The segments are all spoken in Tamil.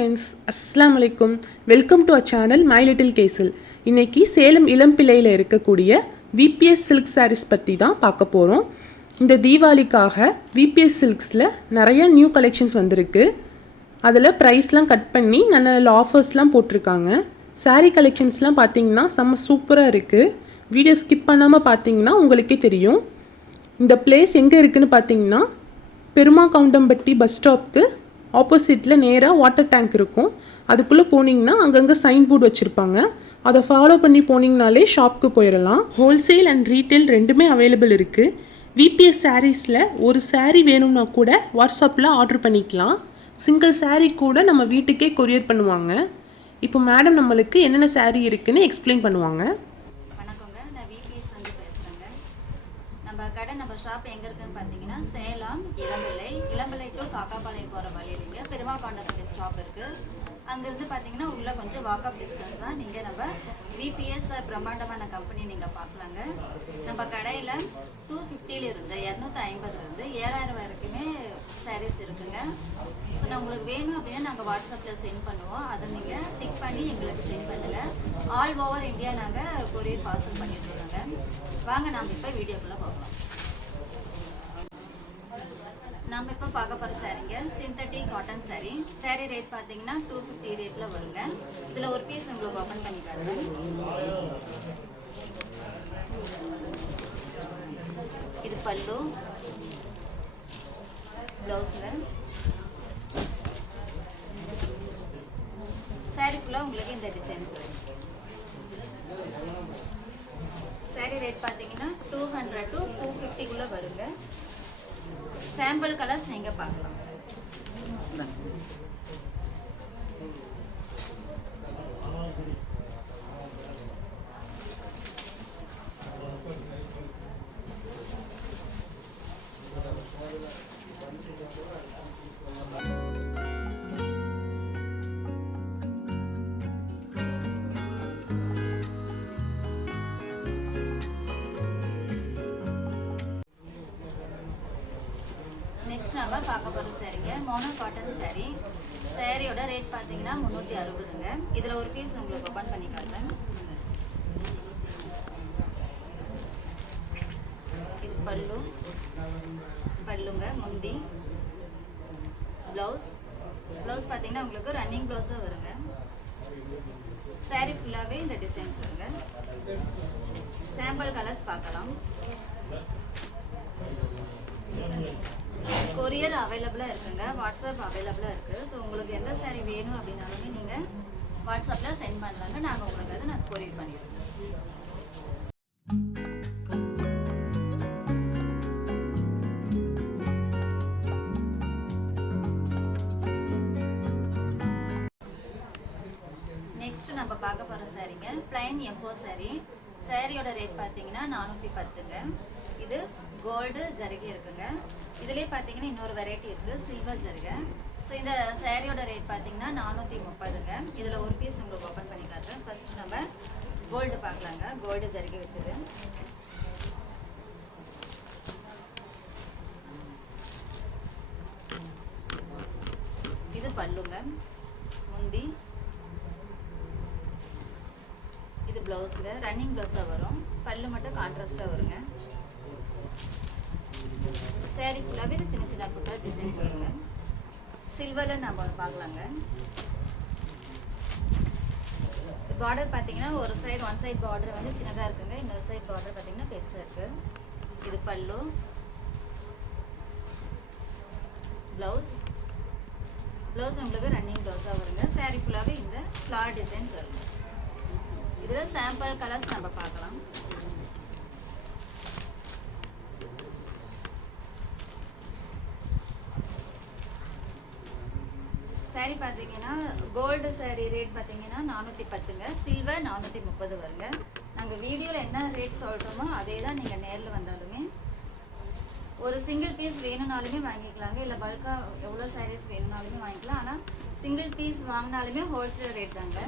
ஃப்ரெண்ட்ஸ், அஸ்ஸலாமு அலைக்கும். Welcome to our channel my little castle. இன்றைக்கி சேலம் இளம்பிள்ளையில் இருக்கக்கூடிய விபிஎஸ் சில்க் சாரீஸ் பற்றி தான் பார்க்க போகிறோம். இந்த தீபாவளிக்காக விபிஎஸ் சில்க்ஸில் நிறைய நியூ கலெக்ஷன்ஸ் வந்திருக்கு. அதில் ப்ரைஸ்லாம் கட் பண்ணி நல்ல நல்ல ஆஃபர்ஸ்லாம் போட்டிருக்காங்க. சாரீ கலெக்ஷன்ஸ்லாம் பார்த்தீங்கன்னா செம்ம சூப்பராக இருக்குது. வீடியோ ஸ்கிப் பண்ணாமல் பார்த்தீங்கன்னா உங்களுக்கே தெரியும். இந்த பிளேஸ் எங்கே இருக்குதுன்னு பார்த்தீங்கன்னா பெருமா கவுண்டம்பட்டி பஸ் ஸ்டாப்க்கு ஆப்போசிட்டில் நேராக வாட்டர் டேங்க் இருக்கும். அதுக்குள்ளே போனீங்கன்னா அங்கங்கே சைன் போர்டு வச்சுருப்பாங்க. அதை ஃபாலோ பண்ணி போனீங்கனாலே ஷாப்புக்கு போயிடலாம். ஹோல்சேல் அண்ட் ரீட்டைல் ரெண்டுமே அவைலபிள் இருக்குது. விபிஎஸ் சாரீஸில் ஒரு சாரீ வேணும்னா கூட வாட்ஸ்அப்பில் ஆர்டர் பண்ணிக்கலாம். சிங்கிள் சாரீ கூட நம்ம வீட்டுக்கே கொரியர் பண்ணுவாங்க. இப்போ மேடம் நம்மளுக்கு என்னென்ன சாரீ இருக்குதுன்னு எக்ஸ்பிளைன் பண்ணுவாங்க. நம்ம ஷாப் எங்கே இருக்குன்னு பார்த்தீங்கன்னா சேலம் இளம்பிள்ளை டு காக்காபாளையம் போகிற வழியிலிங்க பெருமா கவுண்டம்பட்டி ஸ்டாப் இருக்குது. அங்கேருந்து பார்த்தீங்கன்னா உள்ளே கொஞ்சம் வாக்கப் டிஸ்டன்ஸ் தான். நீங்கள் நம்ம விபிஎஸ் பிரம்மாண்டமான கம்பெனி நீங்கள் பார்க்கலாங்க. நம்ம கடையில் 250 250 7,000 வரைக்குமே சாரீஸ் இருக்குங்க. ஸோ நான் உங்களுக்கு வேணும் அப்படின்னா நாங்கள் வாட்ஸ்அப்பில் சென்ட் பண்ணுவோம். அதை நீங்கள் டிக் பண்ணி எங்களுக்கு சென்ட் பண்ணுங்கள். ஆல் ஓவர் இந்தியா நாங்கள் கொரியர் பார்சல் பண்ணிட்டுருக்கோங்க. வாங்க நம்ம இப்போ வீடியோக்குள்ளே பார்க்கலாம். நம்ம இப்போ பார்க்க போகிற சாரீங்க synthetic cotton sari. Sari rate பார்த்தீங்கன்னா 250 ரேட்டில் வருங்க. இதில் ஒரு பீஸ் உங்களுக்கு ஓப்பன் பண்ணி காட்டுறேன். இது பல்லு, ப்ளவுஸுங்க. சாரீக்குள்ளே உங்களுக்கு இந்த டிசைன்ஸ் வரும். சாரீ ரேட் பார்த்தீங்கன்னா 200 to 250 வருங்க. சாம்பிள் கலர்ஸ் நீங்கள் பார்க்கலாம். நெக்ஸ்ட் நம்ம பார்க்க போகிற சாரீங்க மோனோ காட்டன் சாரீ. சாரியோட ரேட் பார்த்தீங்கன்னா 360ங்க. இதில் ஒரு பீஸ் உங்களுக்கு ஓப்பன் பண்ணி காட்டுறேன். இது பல்லுங்க. முந்தி ப்ளவுஸ் பார்த்தீங்கன்னா உங்களுக்கு ரன்னிங் ப்ளவுஸும் வருங்க. சாரீ ஃபுல்லாகவே இந்த டிசைன்ஸ் வருங்க. சாம்பிள் கலர்ஸ் பார்க்கலாம். கொரியர் அவைலபிளாக இருக்குங்க. வாட்ஸ்அப் அவைலபிளாக இருக்குது. ஸோ உங்களுக்கு எந்த சாரீ வேணும் அப்படின்னாலுமே நீங்கள் வாட்ஸ்அப்பில் சென்ட் பண்ணலாங்க. நாங்கள் உங்களுக்கு அதை கொரியர் பண்ணிடுவோம். நெக்ஸ்ட் நம்ம பார்க்க போகிற சாரீங்க பிளைன் எம்போ சாரீ. சாரியோட ரேட் பார்த்தீங்கன்னா 410ங்க. இது கோல்டு ஜரிகை இருக்குங்க. இதுலேயே பார்த்தீங்கன்னா இன்னொரு வெரைட்டி இருக்குது சில்வர் ஜரிகை. ஸோ இந்த சாரியோட ரேட் பார்த்தீங்கன்னா 430ங்க. இதில் ஒரு பீஸ் உங்களுக்கு ஓப்பன் பண்ணி காட்டுறேன். ஃபர்ஸ்ட் நம்ம கோல்டு பார்க்கலாங்க. கோல்டு ஜரிகை வச்சது. இது பல்லுங்க. முந்தி இது ப்ளவுஸுங்க. ரன்னிங் ப்ளவுஸாக வரும். பல்லு மட்டும் கான்ட்ராஸ்டாக வருங்க. சாரீ ஃபுல்லாகவே இது சின்ன சின்ன குட்டா டிசைன்ஸ் வருங்க. சில்வரில் நம்ம பார்க்கலாங்க. பார்டர் பார்த்தீங்கன்னா ஒன் சைட் பார்டர் வந்து சின்னதாக இருக்குங்க. இன்னொரு சைட் பார்டர் பார்த்தீங்கன்னா பெருசாக இருக்குது. இது பல்லு, ப்ளவுஸ் உங்களுக்கு ரன்னிங் ப்ளவுஸாக வருங்க. சாரீ ஃபுல்லாகவே இந்த ஃப்ளார் டிசைன்ஸ் வருங்க. இதில் சாம்பிள் கலர்ஸ் நம்ம பார்க்கலாம். சாரீ பார்த்தீங்கன்னா கோல்டு சாரீ ரேட் பார்த்தீங்கன்னா 410ங்க. சில்வர் 430 வருங்க. நாங்கள் வீடியோவில் என்ன ரேட் சொல்கிறோமோ அதே தான் நீங்கள் நேரில் வந்தாலுமே ஒரு சிங்கிள் பீஸ் வேணும்னாலுமே வாங்கிக்கலாங்க. இல்லை பல்காக எவ்வளோ சாரீஸ் வேணும்னாலுமே வாங்கிக்கலாம். ஆனால் சிங்கிள் பீஸ் வாங்கினாலுமே ஹோல்சேல் ரேட் தாங்க.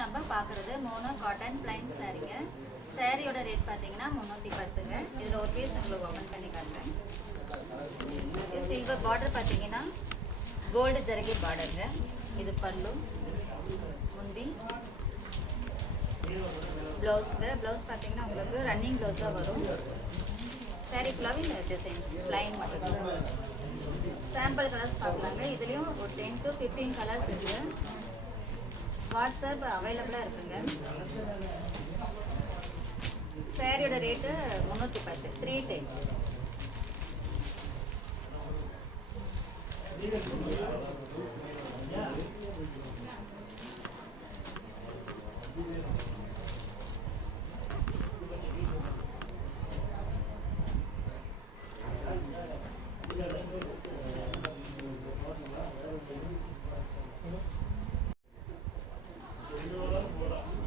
நம்ம பார்க்குறது மோனோ காட்டன் பிளைன் சாரீங்க. சாரியோட ரேட் பார்த்தீங்கன்னா 310ங்க. இதில் ஒரு பீஸ் உங்களுக்கு ஓப்பன் பண்ணி காட்டுறேன். இது சில்வர் பார்டர் பார்த்தீங்கன்னா கோல்டு ஜரிகை பார்டருங்க. இது பல்லு, முந்தி, ப்ளவுஸுங்க. ப்ளவுஸ் பார்த்தீங்கன்னா உங்களுக்கு ரன்னிங் ப்ளவுஸாக வரும். சாரீ ஃபுல்லாகவே இந்த டிசைன்ஸ் ப்ளைன் மட்டும். சாம்பிள் கலர்ஸ் பார்க்கலாங்க. இதுலேயும் ஒரு 10 to 15 கலர்ஸ் இருக்குது. வாட்ஸ்அப் அவைலபிளாக இருக்குங்க. சாரியோட ரேட்டு 310, 310.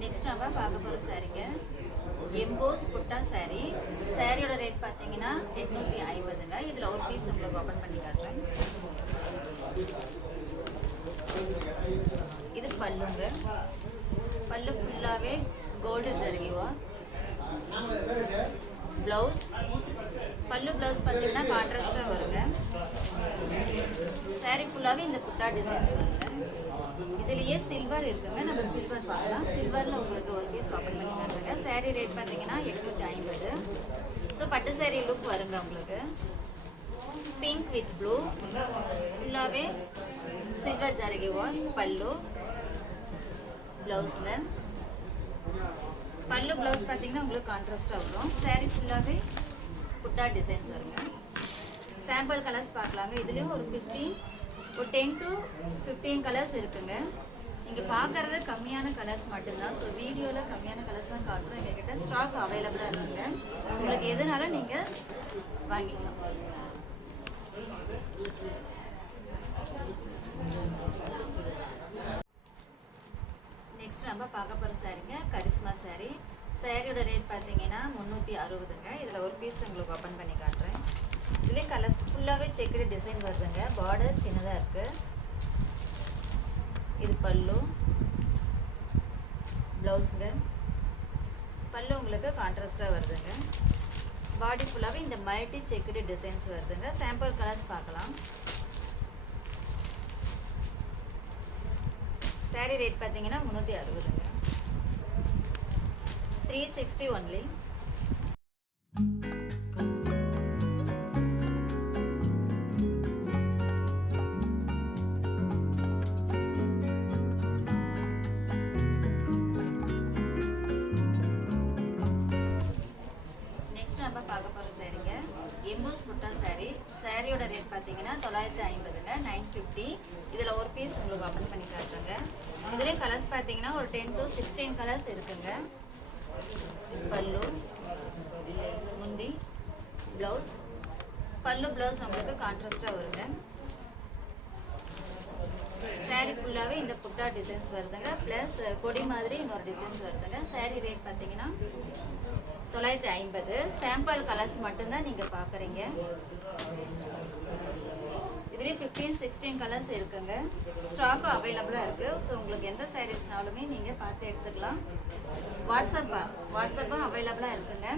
நெக்ஸ்ட் நம்ம பார்க்க போகிற சாரீங்க எம்போஸ் புட்டா சாரீ. சாரியோட ரேட் பார்த்தீங்கன்னா 850ங்க. இதில் ஒரு பீஸ் உங்களுக்கு ஓப்பன் பண்ணி காட்டுறேன். இது பல்லுங்க. பல்லு ஃபுல்லாகவே கோல்டு ஜரிகை. ப்ளவுஸ், பல்லு ப்ளவுஸ் பார்த்தீங்கன்னா கான்ட்ராஸ்டாக வருங்க. சாரீ ஃபுல்லாகவே இந்த புட்டா டிசைன்ஸ் வருங்க. இதுலேயே சில்வர் இருக்குங்க. நம்ம சில்வர் பார்க்கலாம். சில்வரில் உங்களுக்கு ஒரு பீஸ் ஓப்பன் பண்ணி காட்டுங்க. சாரீ ரேட் பார்த்தீங்கன்னா 850. ஸோ பட்டு சாரீ லுக் வருங்க உங்களுக்கு. பிங்க் வித் ப்ளூ, ஃபுல்லாகவே சில்வர் ஜரிகை ஒர்க். பல்லு, ப்ளவுஸில் பல்லு ப்ளவுஸ் பார்த்தீங்கன்னா உங்களுக்கு கான்ட்ராஸ்டாக வரும். சாரீ ஃபுல்லாகவே புட்டா டிசைன்ஸ் வருங்க. சாம்பிள் கலர்ஸ் பார்க்கலாங்க. இதுலேயும் ஒரு 10 to 15 கலர்ஸ் இருக்குங்க. நீங்கள் பார்க்குறது கம்மியான கலர்ஸ் மட்டும்தான். ஸோ வீடியோவில் கம்மியான கலர்ஸ் தான் காட்டுறோம். எங்ககிட்ட ஸ்டாக் அவைலபிளாக இருக்குங்க. உங்களுக்கு எதுனால நீங்கள் வாங்கிக்கலாம். நெக்ஸ்ட் நம்ம பார்க்க போகிற சாரீங்க கரிஸ்மா சாரீ. சாரியோட ரேட் பார்த்தீங்கன்னா 360ங்க. இதில் ஒரு பீஸ் உங்களுக்கு ஓப்பன் பண்ணி காட்டுறேன். இதுலேயே கலர்ஸ் ஃபுல்லாகவே செக்குடு டிசைன் வருதுங்க. பார்டர் சின்னதாக இருக்குது. இது பல்லு, ப்ளவுஸுங்க. பல்லு உங்களுக்கு கான்ட்ராஸ்டாக வருதுங்க. பாடி ஃபுல்லாகவே இந்த மல்டி செக்குடு டிசைன்ஸ் வருதுங்க. சாம்பிள் கலர்ஸ் பார்க்கலாம். சாரீ ரேட் பார்த்தீங்கன்னா 360ங்க. 360 ஒன்லி. நம்ம பார்க்க போகிற சாரீங்க எம்போஸ் புட்டா சாரீ. சாரியோட ரேட் பார்த்தீங்கன்னா 950ங்க. 950. இதில் ஒரு பீஸ் உங்களுக்கு ஓப்பன் பண்ணி காட்டுறேங்க. இதுலேயே கலர்ஸ் பார்த்தீங்கன்னா ஒரு 10 to 16 கலர்ஸ் இருக்குங்க. பல்லு, முந்தி, ப்ளவுஸ். பல்லு ப்ளவுஸ் உங்களுக்கு கான்ட்ராஸ்டாக வருங்க. சாரீ ஃபுல்லாகவே இந்த புட்டா டிசைன்ஸ் வருதுங்க. ப்ளஸ் கொடி மாதிரி இன்னொரு டிசைன்ஸ் வருதுங்க. சாரீ ரேட் பார்த்தீங்கன்னா 950. சாம்பிள் கலர்ஸ் மட்டும்தான் நீங்கள் பார்க்குறீங்க. இதுலேயே 15, 16 கலர்ஸ் இருக்குங்க. ஸ்டாக்கும் அவைலபிளாக இருக்குது. ஸோ உங்களுக்கு எந்த சாரீஸ்னாலுமே நீங்கள் பார்த்து எடுத்துக்கலாம். வாட்ஸ்அப்பும் அவைலபிளாக இருக்குங்க.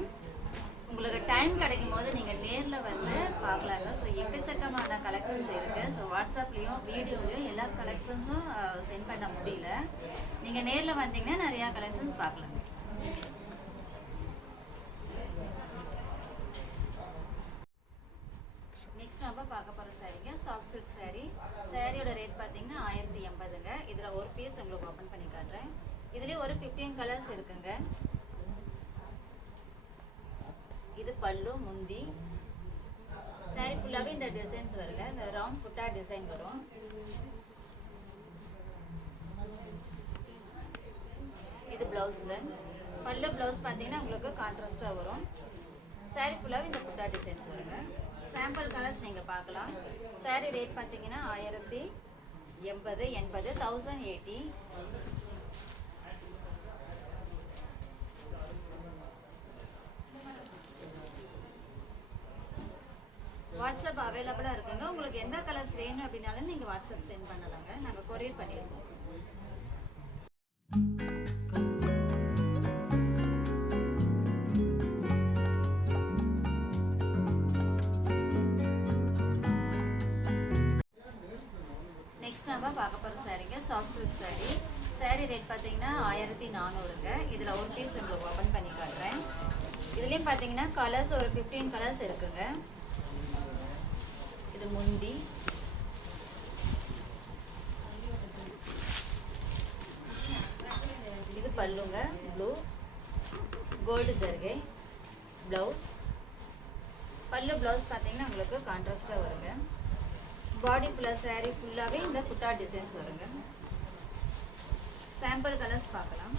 உங்களுக்கு டைம் கிடைக்கும் போது நீங்கள் நேரில் வந்து பார்க்கலாங்க. ஸோ எக்கச்சக்கமான கலெக்ஷன்ஸ் இருக்குது. ஸோ வாட்ஸ்அப்லேயும் வீடியோலையும் எல்லா கலெக்ஷன்ஸும் சென்ட் பண்ண முடியல. நீங்கள் நேரில் வந்தீங்கன்னா நிறையா கலெக்ஷன்ஸ் பார்க்கலாங்க. நெக்ஸ்ட் நம்ம பார்க்க போகிற சாரீங்க சாஃப்ட் சில்க் சாரீ. சாரியோட ரேட் பார்த்தீங்கன்னா 1080ங்க. இதில் ஒரு பீஸ் உங்களுக்கு ஓப்பன் பண்ணி காட்டுறேன். இதுலேயே ஒரு 15 கலர்ஸ் இருக்குங்க. இது பல்லு, முந்தி. சாரீ ஃபுல்லாகவே இந்த டிசைன்ஸ் வருங்க. இந்த ரவுண்ட் புட்டா டிசைன் வரும். இது ப்ளவுஸுங்க. பல்லு ப்ளவுஸ் பார்த்தீங்கன்னா உங்களுக்கு கான்ட்ராஸ்டாக வரும். சாரீ ஃபுல்லாகவே இந்த புட்டா டிசைன்ஸ் வருங்க. சாம்பிள் கலர்ஸ் நீங்கள் பார்க்கலாம். சாரீ ரேட் பார்த்தீங்கன்னா 1080, 1080. வாட்ஸ்அப் அவைலபிளாக இருக்குங்க. உங்களுக்கு எந்த கலர்ஸ் வேணும் அப்படின்னாலும் நீங்கள் வாட்ஸ்அப் சென்ட் பண்ணலாங்க. நாங்கள் கொரியர் பண்ணிடுவோம். நம்ம பார்க்க போகிற சாரீங்க soft silk sari. Sari rate பார்த்தீங்கன்னா 1400ங்க. இதில் ஒரு பீஸ் உங்களுக்கு ஓப்பன் பண்ணி காட்டுறேன். இதுலேயும் பார்த்தீங்கன்னா கலர்ஸ் ஒரு 15 கலர்ஸ் இருக்குங்க. இது முந்தி, இது பல்லுங்க, ப்ளூ கோல்டு ஜர்கை, ப்ளவுஸ். பல்லு ப்ளவுஸ் பார்த்தீங்கன்னா உங்களுக்கு கான்ட்ராஸ்டாக வருங்க. பாடி ஃபுல்லாக சாரீ ஃபுல்லாகவே இந்த புட்டா டிசைன்ஸ் வருங்க. சாம்பிள் கலர்ஸ் பார்க்கலாம்.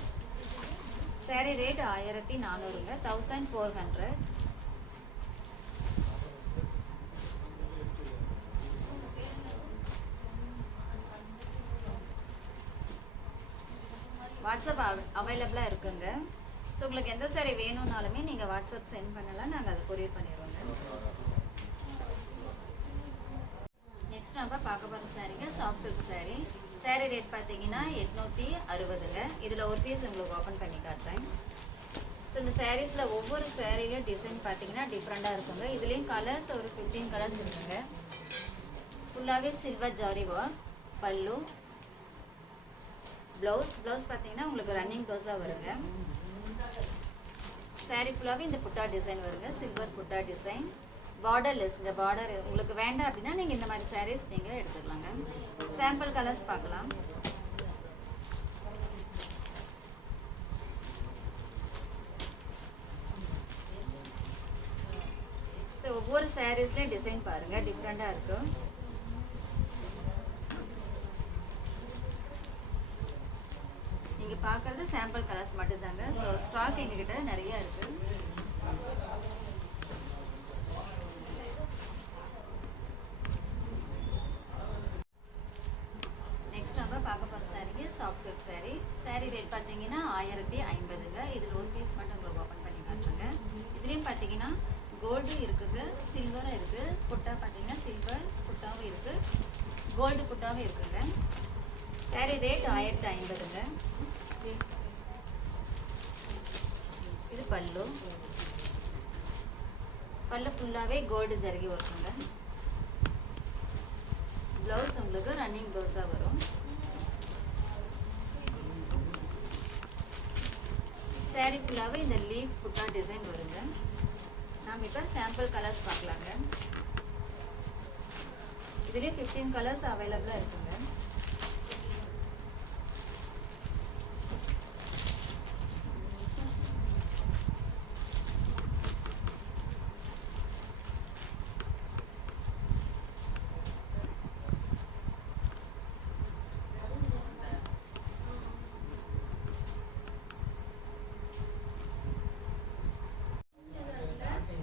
சாரீ ரேட் 1400ங்க, 1400. வாட்ஸ்அப் அவைலபிளாக இருக்குங்க. ஸோ உங்களுக்கு எந்த சாரீ வேணும்னாலுமே நீங்கள் வாட்ஸ்அப் சென்ட் பண்ணலாம், நாங்கள் அதை கொரியர் பண்ணிடுவோங்க. நெக்ஸ்ட் நம்ம பார்க்க போகிற சாரீங்க soft silk sari. Sari rate பார்த்தீங்கன்னா 860ங்க. இதில் ஒரு பீஸ் உங்களுக்கு ஓப்பன் பண்ணி காட்டுறேன். ஸோ இந்த சாரீஸில் ஒவ்வொரு சாரீலையும் டிசைன் பார்த்தீங்கன்னா டிஃப்ரெண்ட்டாக இருக்குங்க. இதுலேயும் கலர்ஸ் ஒரு 15 கலர்ஸ் இருக்குங்க. ஃபுல்லாகவே சில்வர் ஜாரி ஒர்க். பல்லு, ப்ளவுஸ் பார்த்தீங்கன்னா உங்களுக்கு ரன்னிங் ப்ளவுஸாக வருங்க. சாரீ ஃபுல்லாகவே இந்த புட்டா டிசைன் வருங்க, சில்வர் புட்டா டிசைன். பார்டர்லெஸ், இந்த பார்டர் உங்களுக்கு வேண்டாம் அப்படின்னா நீங்கள் இந்த மாதிரி சாரீஸ் நீங்கள் எடுத்துக்கலாங்க. சாம்பிள் கலர்ஸ் பார்க்கலாம். ஸோ ஒவ்வொரு சாரீஸ்லேயும் டிசைன் பாருங்கள், டிஃப்ரெண்ட்டாக இருக்கும். நீங்கள் பார்க்குறது சாம்பிள் கலர்ஸ் மட்டும்தாங்க. ஸோ ஸ்டாக் எங்ககிட்ட நிறையா இருக்குது. நெக்ஸ்ட் நம்ம பார்க்க போகிற சாரீங்க soft silk sari. Sari rate பார்த்தீங்கன்னா 1050ங்க. இதில் ஒரு பீஸ் மட்டும் உங்களுக்கு ஓப்பன் பண்ணி காட்டுறேங்க. இதுலேயும் பார்த்தீங்கன்னா கோல்டு இருக்குங்க, சில்வரும் இருக்குது. புட்டா பார்த்தீங்கன்னா சில்வர் புட்டாவும் இருக்குது, கோல்டு புட்டாவும் இருக்குங்க. சாரீ ரேட் 1050ங்க. இது பல்லு ஃபுல்லாகவே கோல்டு ஜருகி ஒர்க்குங்க. ப்ளவுஸ் உங்களுக்கு ரன்னிங் ப்ளவுஸாக வரும். சாரீ ஃபுல்லாகவே இந்த லீஃப் புட்டா டிசைன் வருங்க. நாம் இப்போ சாம்பிள் கலர்ஸ் பார்க்கலாங்க. இதுலேயே 15 கலர்ஸ் அவைலபிளாக இருக்குங்க.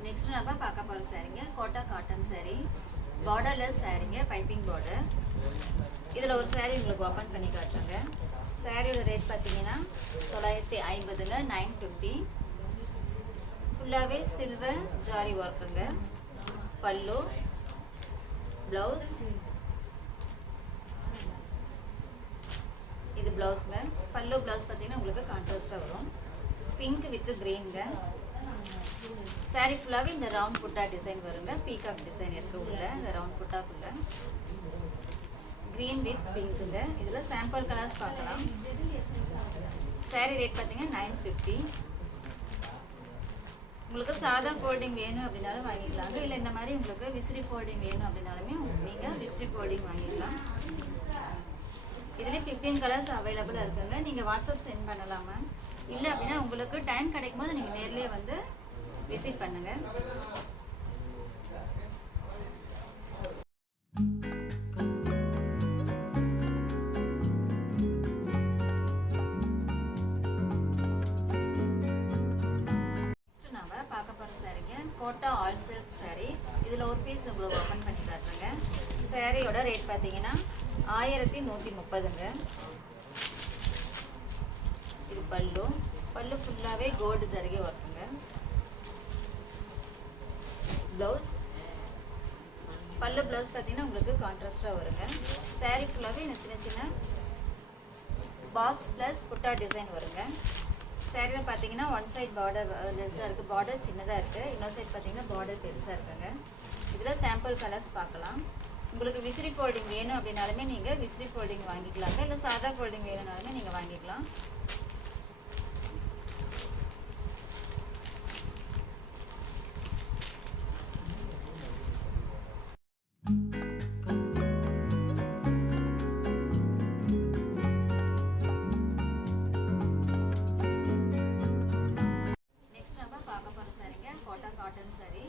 நெக்ஸ்ட் நம்ம பார்க்க போகிற சாரீங்க கோட்டா காட்டன் சாரீ. பார்டர்லெஸ் சாரீங்க, பைப்பிங் பார்டர். இதில் ஒரு சாரீ உங்களுக்கு ஓப்பன் பண்ணி காட்டுறேங்க. சாரியோட ரேட் பார்த்தீங்கன்னா 950ங்க, 950. ஃபுல்லாகவே சில்வர் ஜாரி ஒர்க்குங்க. பல்லு, ப்ளவுஸ், இது ப்ளவுஸுங்க. பல்லு ப்ளவுஸ் பார்த்தீங்கன்னா உங்களுக்கு கான்ட்ராஸ்டாக வரும். Pink with க்ரீனுங்க. சாரீ ஃபுல்லாகவே இந்த ரவுண்ட் புட்டா டிசைன் வருங்க. பீகாக் டிசைன் இருக்குது உள்ள இந்த ரவுண்ட் புட்டாக்குள்ள. க்ரீன் வித் பிங்க்குங்க. இதில் சாம்பிள் கலர்ஸ் பார்க்கலாம். சாரீ ரேட் பார்த்தீங்கன்னா 950. உங்களுக்கு சாதா ஃபோல்டிங் வேணும் அப்படின்னாலும் வாங்கிக்கலாங்க. இல்லை இந்த மாதிரி உங்களுக்கு விசிறி ஃபோல்டிங் வேணும் அப்படின்னாலுமே நீங்கள் விசிறி ஃபோல்டிங் வாங்கிக்கலாம். இதுலேயே 15 கலர்ஸ் அவைலபிளாக இருக்குங்க. நீங்கள் வாட்ஸ்அப் சென்ட் பண்ணலாமா? இல்லை அப்படின்னா உங்களுக்கு டைம் கிடைக்கும் போது நீங்கள் நேர்லேயே வந்து விசிட் பண்ணுங்கள். நம்ம பார்க்க போகிற சாரீங்க கோட்டா ஆல் சில்க் சாரீ. இதில் ஒரு பீஸ் உங்களுக்கு ஓப்பன் பண்ணி காட்டுறேங்க. சாரியோட ரேட் பார்த்தீங்கன்னா 1130ங்க. இது பல்லு ஃபுல்லாகவே கோல்டு ஜருகை ஒர்க்குங்க. ப்ளவுஸ் ப்ளவுஸ் பார்த்தீங்கன்னா உங்களுக்கு கான்ட்ராஸ்டாக வருங்க. சாரீ ஃபுல்லாகவே இந்த சின்ன சின்ன பாக்ஸ் ப்ளஸ் புட்டா டிசைன் வருங்க. சாரியில் பார்த்தீங்கன்னா ஒன் சைட் பார்டர் லெஸ்ஸாக இருக்குது, பார்டர் சின்னதாக இருக்குது. இன்னொரு சைட் பார்த்தீங்கன்னா பார்டர் பெருசாக இருக்குங்க. இதில் சாம்பிள் கலர்ஸ் பார்க்கலாம். உங்களுக்கு விசிறி ஃபோல்டிங் வேணும் அப்படின்னாலுமே நீங்கள் விசிறி ஃபோல்டிங் வாங்கிக்கலாங்க, இல்லை சாதா ஃபோல்டிங் வேணும்னாலுமே நீங்கள் வாங்கிக்கலாம். Cotton sorry.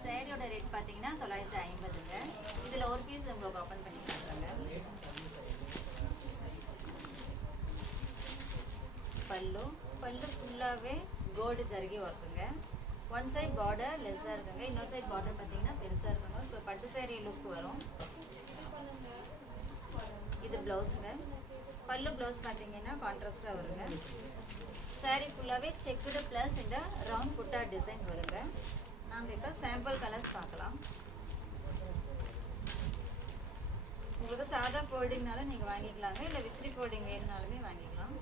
சாரியோட ரேட் பார்த்தீங்கன்னா 950ங்க. இதில் ஒரு பீஸ் உங்களுக்கு ஓப்பன் பண்ணி காட்டுறாங்க. பல்லு ஃபுல்லாகவே கோல்டு ஜரிகை ஒர்க்குங்க. ஒன் சைட் பார்டர் லெஸ்ஸாக இருக்குங்க, இன்னொரு சைட் பார்டர் பார்த்தீங்கன்னா பெருசாக இருக்குங்க. ஸோ பட்டு சாரி லுக் வரும். இது ப்ளவுஸுங்க. பல்லு ப்ளவுஸ் பார்த்தீங்கன்னா கான்ட்ராஸ்டாக வருங்க. சாரி ஃபுல்லாகவே செக்குடு ப்ளஸ் இந்த ரவுண்ட் புட்டா டிசைன் வருங்க. நாம் இப்போ சாம்பிள் கலர்ஸ் பார்க்கலாம். உங்களுக்கு சாதா ஃபோல்டிங்னாலும் நீங்கள் வாங்கிக்கலாங்க, இல்லை விசிறி ஃபோல்டிங் வேணுனாலுமே வாங்கிக்கலாம்.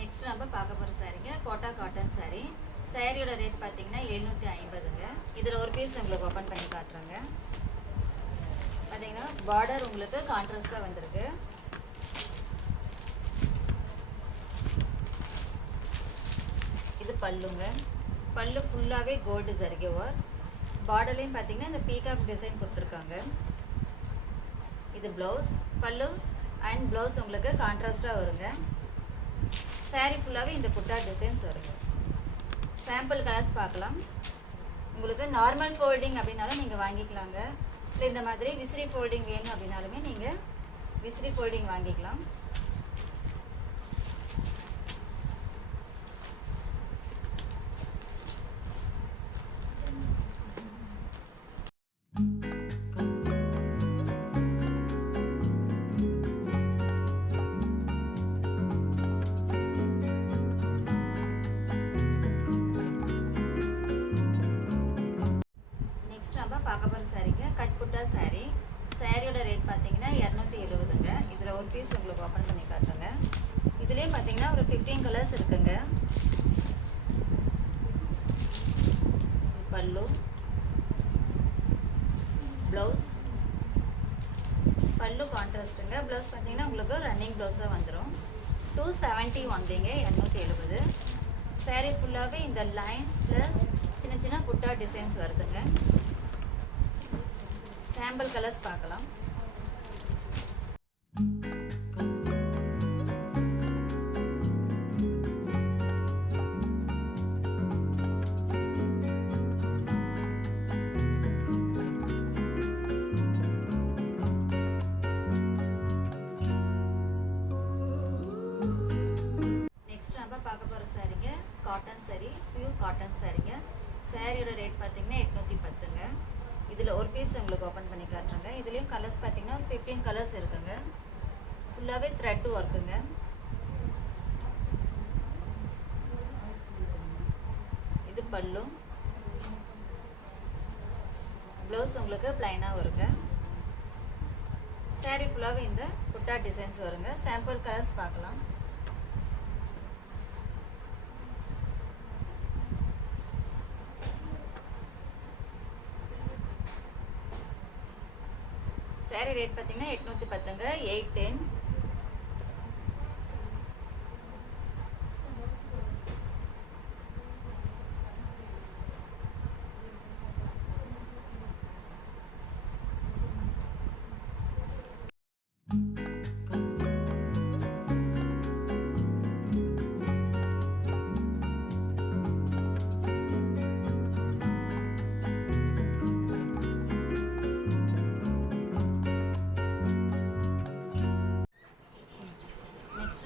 நெக்ஸ்ட் நம்ம பார்க்க போகிற சாரீங்க கோட்டா காட்டன் சாரீ. சாரியோட ரேட் பார்த்தீங்கன்னா 750ங்க. இதில் ஒரு பீஸ் உங்களுக்கு ஓப்பன் பண்ணி காட்டுறேங்க. பார்த்தீங்கன்னா பார்டர் உங்களுக்கு கான்ட்ராஸ்டாக வந்திருக்கு. இது பல்லுங்க. பல்லு ஃபுல்லாகவே கோல்டு ஜரிகை ஒர்க். பார்டர்லையும் பார்த்தீங்கன்னா இந்த பீகாக் டிசைன் கொடுத்துருக்காங்க. இது ப்ளவுஸ். பல்லு அண்ட் ப்ளவுஸ் உங்களுக்கு கான்ட்ராஸ்டாக வருங்க. சாரீ ஃபுல்லாகவே இந்த புட்டா டிசைன்ஸ் வருங்க. சாம்பிள் கலர்ஸ் பார்க்கலாம். உங்களுக்கு நார்மல் ஃபோல்டிங் அப்படின்னாலும் நீங்கள் வாங்கிக்கலாங்க, இல்லை இந்த மாதிரி விசிறி ஃபோல்டிங் வேணும் அப்படின்னாலுமே நீங்கள் விசிறி ஃபோல்டிங் வாங்கிக்கலாம். பார்க்க போகிற சாரீங்க கட்புட்டா சாரீ. சாரியோட ரேட் பார்த்தீங்கன்னா 270ங்க. இதில் ஒரு பீஸ் உங்களுக்கு ஓப்பன் பண்ணி காட்டுறேங்க. இதுலேயும் பார்த்தீங்கன்னா ஒரு 15 கலர்ஸ் இருக்குங்க. பல்லு, ப்ளவுஸ். பல்லு கான்ட்ராஸ்ட்டுங்க. ப்ளவுஸ் பார்த்தீங்கன்னா உங்களுக்கு ரன்னிங் ப்ளவுஸாக வந்துடும். 270 ஒன்றிங்க, 270. சாரீ ஃபுல்லாகவே இந்த லைன்ஸ் ப்ளஸ் சின்ன சின்ன புட்டா டிசைன்ஸ் வருதுங்க. சாம்பிள் கலர்ஸ் பார்க்கலாம். நெக்ஸ்ட் நம்ம பார்க்க போகிற சாரீங்க காட்டன் சாரீ, பியூர் காட்டன் சாரீங்க. சாரியோட ரேட் பார்த்தீங்கன்னா 810ங்க. இதில் ஒரு பீஸ் உங்களுக்கு ஓப்பன் பண்ணி காட்டுறேங்க. இதுலேயும் கலர்ஸ் பார்த்தீங்கன்னா ஒரு 15 கலர்ஸ் இருக்குங்க. ஃபுல்லாகவே த்ரெட் ஒர்க்குங்க. இது பல்லு. ப்ளவுஸ் உங்களுக்கு பிளைனாக வருங்க. சாரீ ஃபுல்லாகவே இந்த புட்டா டிசைன்ஸ் வருங்க. சாம்பிள் கலர்ஸ் பார்க்கலாம். சாரீ ரேட் பார்த்தீங்கன்னா 810ங்க, 810.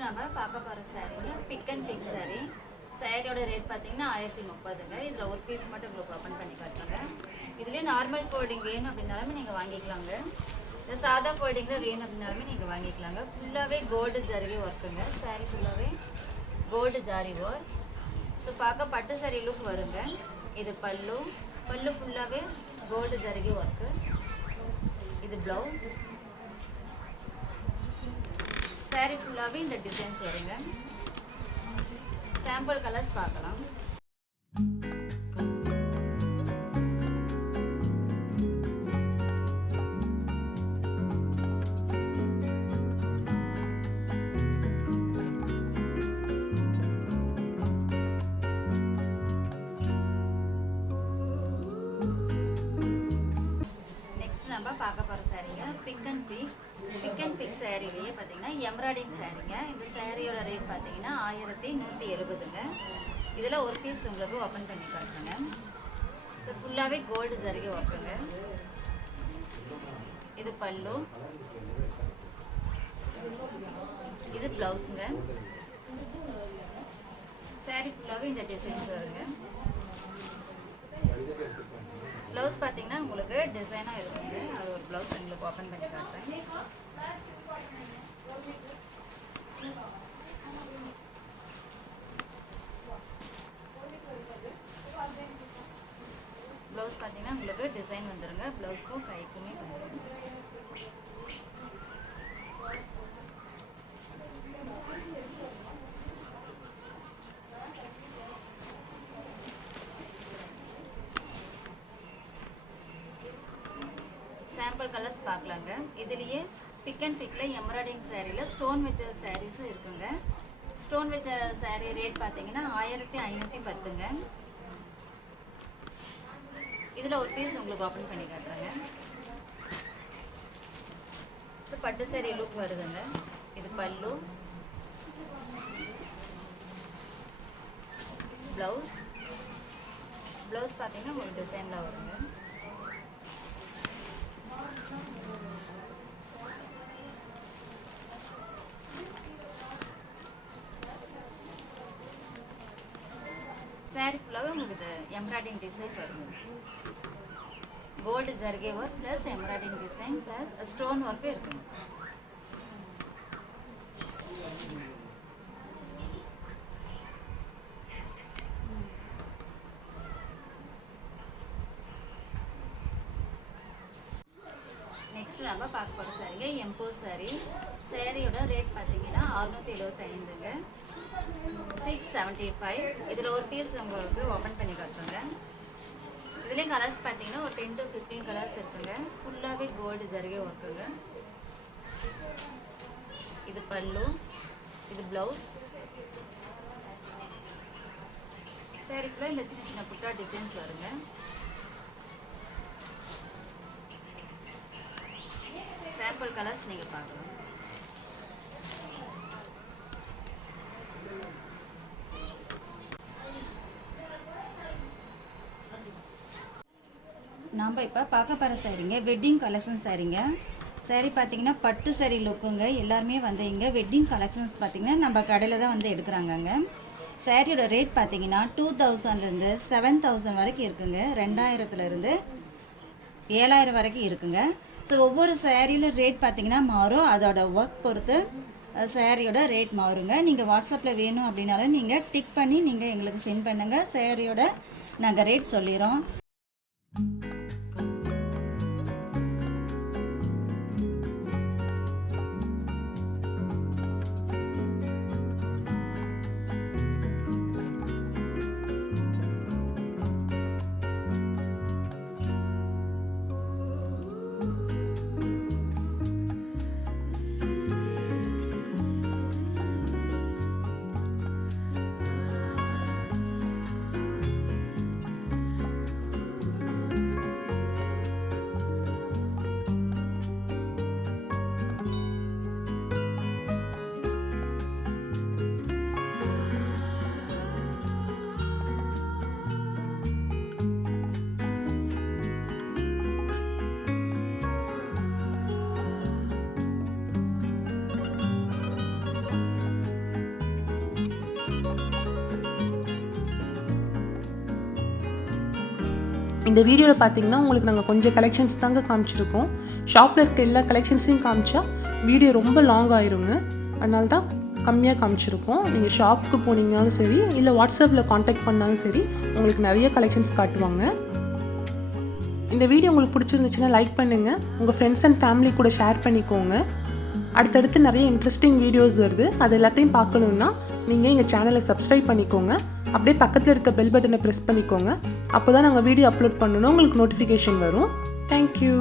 நம்ம பார்க்க போகிற சாரீங்க பிக் அண்ட் பிக் சாரீ. சாரியோட ரேட் பார்த்தீங்கன்னா 1030ங்க. இதில் ஒரு பீஸ் மட்டும் உங்களுக்கு ஓப்பன் பண்ணி காட்டுறாங்க. இதுலேயே நார்மல் ஃபோல்டிங் வேணும் அப்படின்னாலுமே நீங்கள் வாங்கிக்கலாங்க, இல்லை சாதா ஃபோல்டிங் தான் வேணும் அப்படின்னாலுமே நீங்கள் வாங்கிக்கலாங்க. ஃபுல்லாகவே கோல்டு ஜரி ஒர்க்குங்க. சாரீ ஃபுல்லாகவே கோல்டு ஜாரி ஒர்க். ஸோ பார்க்க பட்டு சாரீ லுக் வருங்க. இது பல்லு. பல்லு ஃபுல்லாகவே கோல்டு ஜரி ஒர்க்கு. இது ப்ளவுஸ். சாரீ ஃபுல்லாகவே இந்த டிசைன்ஸ் வருங்க. சாம்பிள் கலர்ஸ் பார்க்கலாம். நம்ம பார்க்க போகிற சாரீங்க பிக் அண்ட் பிக் சாரீலேயே பார்த்தீங்கன்னா எம்ப்ராய்டிங் சாரீங்க. இந்த சாரியோட ரேட் பார்த்தீங்கன்னா 1170ங்க. இதில் ஒரு பீஸ் உங்களுக்கு ஓப்பன் பண்ணி காட்டுங்க. ஸோ ஃபுல்லாகவே கோல்டு ஜரிகை ஒர்க்குங்க. இது பல்லு, இது ப்ளவுஸுங்க. சாரீ ஃபுல்லாகவே இந்த டிசைன்ஸ் வருங்க. ப்ளவுஸ் பார்த்தீங்கன்னா உங்களுக்கு டிசைனாக இருக்குங்க. அது ஒரு ப்ளவுஸ் உங்களுக்கு ஓப்பன் பண்ணி காட்டுறேன். ப்ளவுஸ் பார்த்தீங்கன்னா உங்களுக்கு டிசைன் வந்துருங்க. ப்ளவுஸ்க்கும் கைக்குமே வந்துடும். சாம்பிள் கலர்ஸ் பார்க்கலாங்க. இதுலேயே பிக் அண்ட் பிக்கில் எம்ப்ராய்டிங் சாரியில் ஸ்டோன் வச்ச சாரீஸும் இருக்குங்க. ஸ்டோன் வச்ச சாரீ ரேட் பார்த்தீங்கன்னா 1510ங்க. இதில் ஒரு பீஸ் உங்களுக்கு ஓப்பன் பண்ணி காட்டுறேங்க. ஸோ பட்டு சாரீ லுக் வருதுங்க. இது பல்லு, ப்ளவுஸ் பார்த்தீங்கன்னா ஒரு டிசைனில் வருங்க. சாரீ ஃபுல்லாகவே உங்களுக்கு எம்ப்ராய்டிங் டிசைன் வருங்க. கோல்டு ஜர்கே work plus embroidery design plus stone work இருக்குங்க. நெக்ஸ்ட் நம்ம பார்க்க போகிற சாரீங்க எம்போஸ் சாரீ. சாரியோட ரேட் பார்த்தீங்கன்னா 675ங்க. 675. இதில் ஒரு பீஸ் உங்களுக்கு ஓப்பன் பண்ணி காட்டுறேங்க. இதுலேயும் கலர்ஸ் பார்த்தீங்கன்னா ஒரு 10 to 15 கலர்ஸ் இருக்குங்க. ஃபுல்லாகவே கோல்டு ஜரிகை ஒர்க்குங்க. இது பல்லு, இது ப்ளவுஸ். சாரி ஃபுல்லாக இந்த சின்ன சின்ன புட்டா டிசைன்ஸ் வருங்க. சாம்பிள் கலர்ஸ் நீங்கள் பார்க்கலாம். நாம் இப்போ பார்க்க போகிற சாரீங்க வெட்டிங் கலெக்ஷன் சாரீங்க. சாரீ பார்த்தீங்கன்னா பட்டு சாரீ லுக்குங்க. எல்லாருமே வந்து இங்கே வெட்டிங் கலெக்ஷன்ஸ் பார்த்தீங்கன்னா நம்ம கடையில் தான் வந்து எடுக்கிறாங்கங்க. சாரியோட ரேட் பார்த்தீங்கன்னா 2000லேருந்து 7000 வரைக்கும் இருக்குங்க. 2000லேருந்து 7000 வரைக்கும் இருக்குங்க. ஸோ ஒவ்வொரு சாரியில் ரேட் பார்த்தீங்கன்னா மாறும். அதோட ஒர்க் பொறுத்து சாரியோட ரேட் மாறுங்க. நீங்கள் வாட்ஸ்அப்பில் வேணும் அப்படின்னாலும் நீங்கள் டிக் பண்ணி நீங்கள் எங்களுக்கு சென்ட் பண்ணுங்கள். சாரியோட நாங்கள் ரேட் சொல்லிடுறோம். இந்த வீடியோவில் பார்த்தீங்கன்னா உங்களுக்கு நாங்கள் கொஞ்சம் கலெக்ஷன்ஸ் தாங்க காமிச்சிருக்கோம். ஷாப்பில் இருக்க எல்லா கலெக்ஷன்ஸையும் காமிச்சா வீடியோ ரொம்ப லாங் ஆயிருங்க. அதனால தான் கம்மியாக காமிச்சிருக்கோம். நீங்கள் ஷாப்புக்கு போனீங்கனாலும் சரி, இல்லை வாட்ஸ்அப்பில் காண்டாக்ட் பண்ணாலும் சரி, உங்களுக்கு நிறைய கலெக்ஷன்ஸ் காட்டுவாங்க. இந்த வீடியோ உங்களுக்கு பிடிச்சிருந்துச்சுன்னா லைக் பண்ணுங்கள். உங்கள் ஃப்ரெண்ட்ஸ் அண்ட் ஃபேமிலி கூட ஷேர் பண்ணிக்கோங்க. அடுத்தடுத்து நிறைய இன்ட்ரெஸ்டிங் வீடியோஸ் வருது. அது எல்லாத்தையும் பார்க்கணுன்னா நீங்கள் எங்கள் சேனலை சப்ஸ்கிரைப் பண்ணிக்கோங்க. அப்படியே பக்கத்தில் இருக்க பெல் பட்டனை ப்ரெஸ் பண்ணிக்கோங்க. அப்போ தான் நாங்கள் வீடியோ அப்லோட் பண்ணணும் உங்களுக்கு நோட்டிஃபிகேஷன் வரும். தேங்க்யூ.